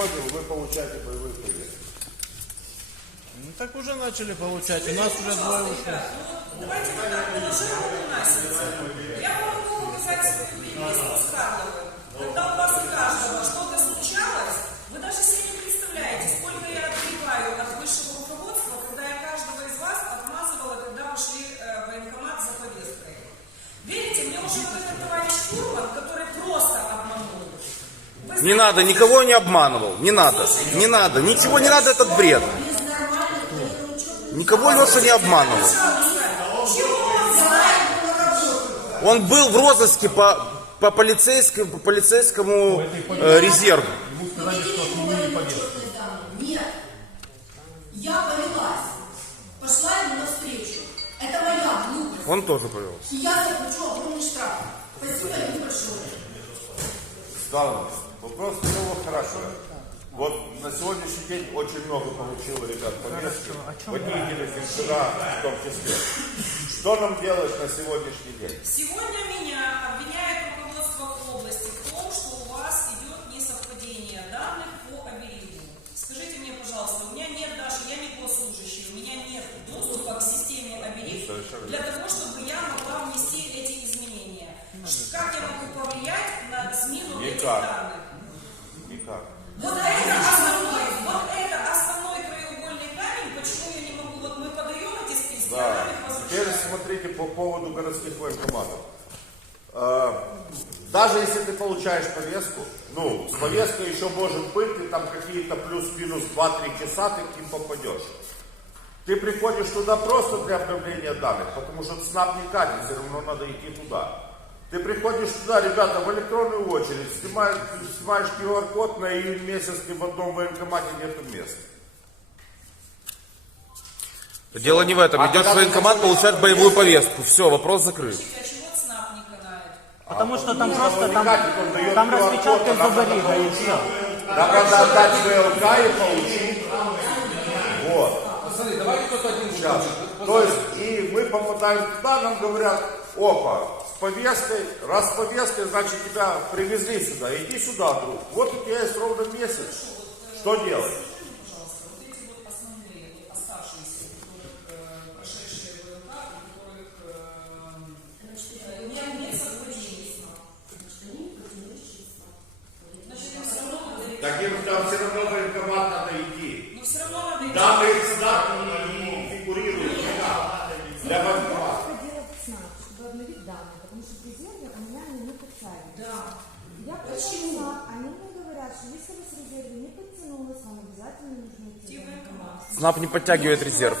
подготовил, вы получаете боевые повестки. Ну так уже начали получать. У нас уже двое ушло. Давайте вот так, положи руку на сердце. Я могу показать свою Не надо, никого не обманывал. Не надо. Не надо. Ничего не надо, этот бред. Никого Леша не обманывал. Он был в розыске по, по полицейскому, по полицейскому э, резерву. Ему сказали, что отменили повестку. Нет. Я повелась. Пошла ему навстречу. Это моя глупость. Он тоже повел. И я заплачу огромный штраф. Спасибо ему большое. Сталин, вопрос всего хорошо. Вот на сегодняшний день очень много получило ребят повестки. Водители, фельдшера в том числе. Что нам делать на сегодняшний день? Сегодня Никак. Вот это основной, вот это основной краеугольный камень, почему я не могу, вот мы подаем эти списки, а Да. нам их Теперь смотрите по поводу городских военкоматов. Э, Даже если ты получаешь повестку, ну, с повесткой еще может быть, ты там какие-то плюс-минус 2-3 часа ты к ним попадешь. Ты приходишь туда просто для обновления данных, потому что СНАП не катит, все равно надо идти туда. Ты приходишь туда, ребята, в электронную очередь, снимаешь, снимаешь QR-код, на июнь месяц ты в одном военкомате нету места. Дело не в этом. А Идет военкомат, получает боевую повестку. Все, вопрос закрыт. А? Потому что там Ну, просто там, дает там распечатка а оберега и получить. все. Надо отдать ВЛК и получить. Вот. Сейчас. То есть, и мы попадаем туда, нам говорят, опа, повесткой, раз повесткой, значит тебя привезли сюда, иди сюда, друг. Вот у тебя есть ровно месяц. Что делать? Пожалуйста, вот эти вот основные, вот оставшиеся, у которых э, прошедшие ВЛК, у которых э, у меня нет совпадений. Значит, им все равно надо идти. Так им там все равно в военкомат надо идти. Но все равно надо идти. Данные знак не, не фигурируют никак. Для военкомата. хотела в СНАП, чтобы обновить данные, потому что в резерве у меня они не подтягиваются. Да. Я пришла в СНАП, они мне говорят, что если у вас в резерве не подтянулось, вам обязательно нужно идти. СНАП не подтягивает резерв.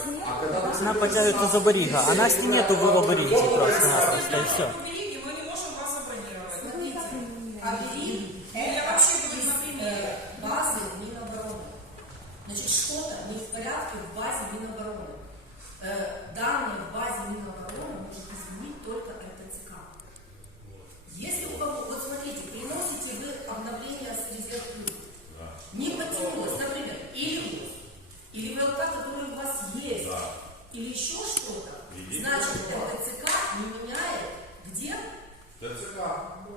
Она подтягивается за барига, а Насти нету в обереге просто-напросто, и все. Обереги мы не можем вас забронировать. Оберег Ну, я вообще говорю на примере. базы Минобороны. Значит, что-то не в порядке в базе Минобороны. Э, данные в базе Минобороны может изменить только РТЦК. Если у кого, вот смотрите, приносите вы обновление с резерв плюс, не подтянулось, например, или ВУЗ, или ВЛК, который у вас есть, или еще что-то, значит, РТЦК не меняет где? ТЦК.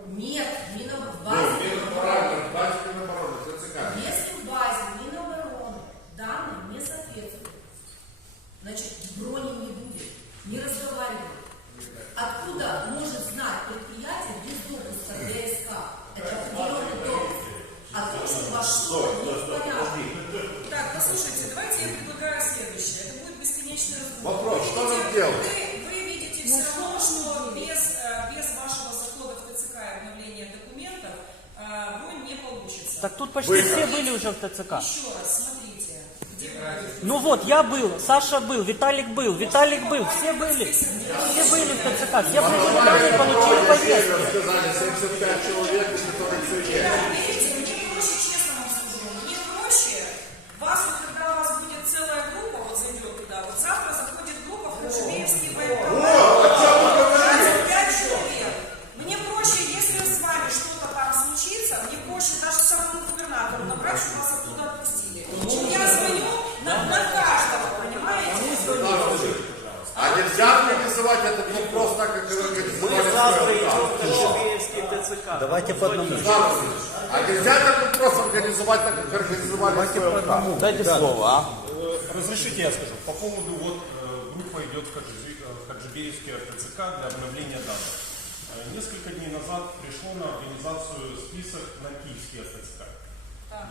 Нет, Минобороны. Ну, Минобороны, базе Минобороны, ТЦК. Если в базе Минобороны данные не соответствуют, значит брони не будет, не разговаривают. Откуда может знать предприятие без допуска ДСК? Это определенный допуск. О том, что ваш что не в порядке. Так, послушайте, давайте я предлагаю следующее. Это будет бесконечный разговор. Вопрос, Вы что видите- нам делать? Вы, вы видите все равно, что без, э, без вашего захода в ТЦК и обновления документов э, бронь не получится. Так тут почти все были уже в ТЦК. Еще раз, смотрите. Где были? Ну вот, я был, Саша был, Виталик был, Виталик был, все были. Все были в ТЦК, все данные, получили повестки. Сказали 75 человек, которые случится, мне проще даже самому губернатору набрать, чтобы вас оттуда отпустили. Чем я звоню на, на каждого, понимаете? А нельзя организовать этот вопрос так, как организовали ВЛК? Давайте по одному. А нельзя так просто организовать, так как организовали ФЛК. Дайте слово, а? Э, Разрешите я скажу. По поводу вот э, группа идет в э, в Хаджибеевский РТЦК для обновления данных. Э, Несколько дней назад пришло на организацию список на киевский РТЦК.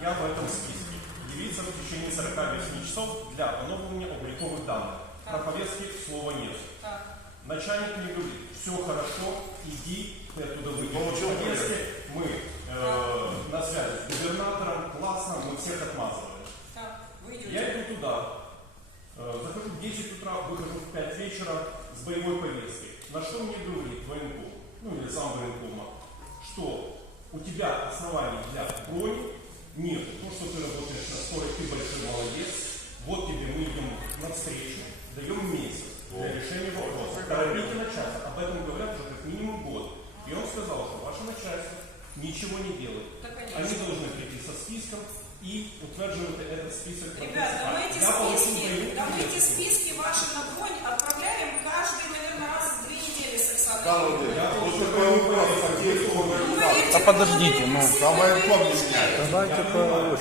Я в этом списке. Явиться в течение 48 часов для обновления обликовых данных. Про повестки слова нет. Начальник мне говорит, все хорошо, иди, ты оттуда выйдешь. повестки. Мы э, на связи с губернатором, классно, мы всех идете. Я иду туда, э, захожу в 10 утра, выхожу в 5 вечера с боевой повесткой. На что мне говорит военком, ну или сам военкома, что у тебя оснований для брони нет. То, что ты работаешь на скорой, ты большой молодец. Вот тебе мы идем навстречу, даем месяц для решения вопроса. Торопите начальство. Об этом говорят уже как минимум год. И он сказал, что ваше начальство ничего не делает. Они должны прийти со списком и утверждать этот список. Ребята, мы эти списки, да мы эти списки ваши на бронь отправляем каждый, наверное, раз Да, а подождите, ну, меняет. Давайте по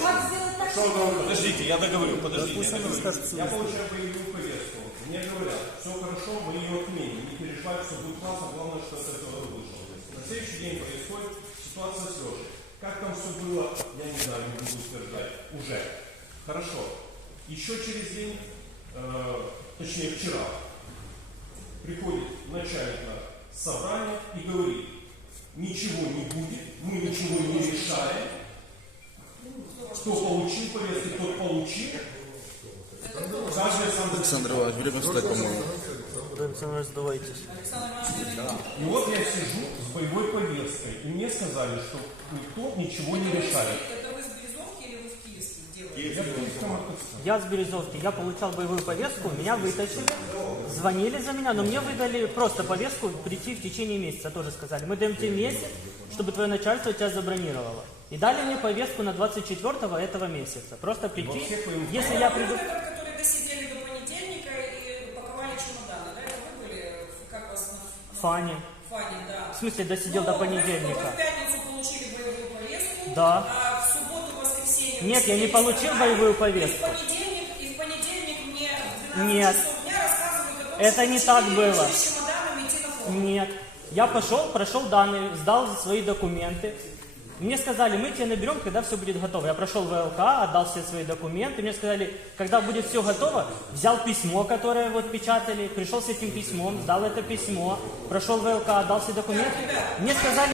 Подождите, я договорю, подождите, я договорю. Я получаю боевую повестку. Мне говорят, все хорошо, мы ее отменим. Не переживай, все будет классно, главное, что от этого вышло. На следующий день происходит ситуация с Лешей. Как там все было, я не знаю, не буду утверждать. Уже. Хорошо. Еще через день, э, точнее вчера, приходит начальник на собрание и говорит, ничего не будет, мы ничего не решаем, кто получил повестки, тот получил. Каждый сам. Александр Иванович, время встать, по-моему. Сдавайтесь. И вот я сижу с боевой повесткой, и мне сказали, что никто ничего не решает. Это вы с Березовки или вы в Киевске делаете? Я с Березовки, я получал боевую повестку, меня вытащили, звонили за меня, но мне выдали просто повестку прийти в течение месяца, тоже сказали. Мы даем тебе месяц, чтобы твое начальство тебя забронировало. И дали мне повестку на 24 этого месяца. Просто прийти, если я приду... Это тот, которые досидели до понедельника и паковали чемоданы, да? В- смысле, досидел Ну, до понедельника. Вы в пятницу получили боевую повестку, Да. а Нет, я не получил боевую И в повестку. понедельник, и в понедельник мне в 12 Нет. Это не так было. Нет. Я пошел, прошел данные, сдал свои документы. Мне сказали, мы тебя наберем, когда все будет готово. Я прошел ВЛК, отдал все свои документы. Мне сказали, когда будет все готово, взял письмо, которое вот печатали, пришел с этим письмом, сдал это письмо, прошел ВЛК, отдал все документы. Мне сказали,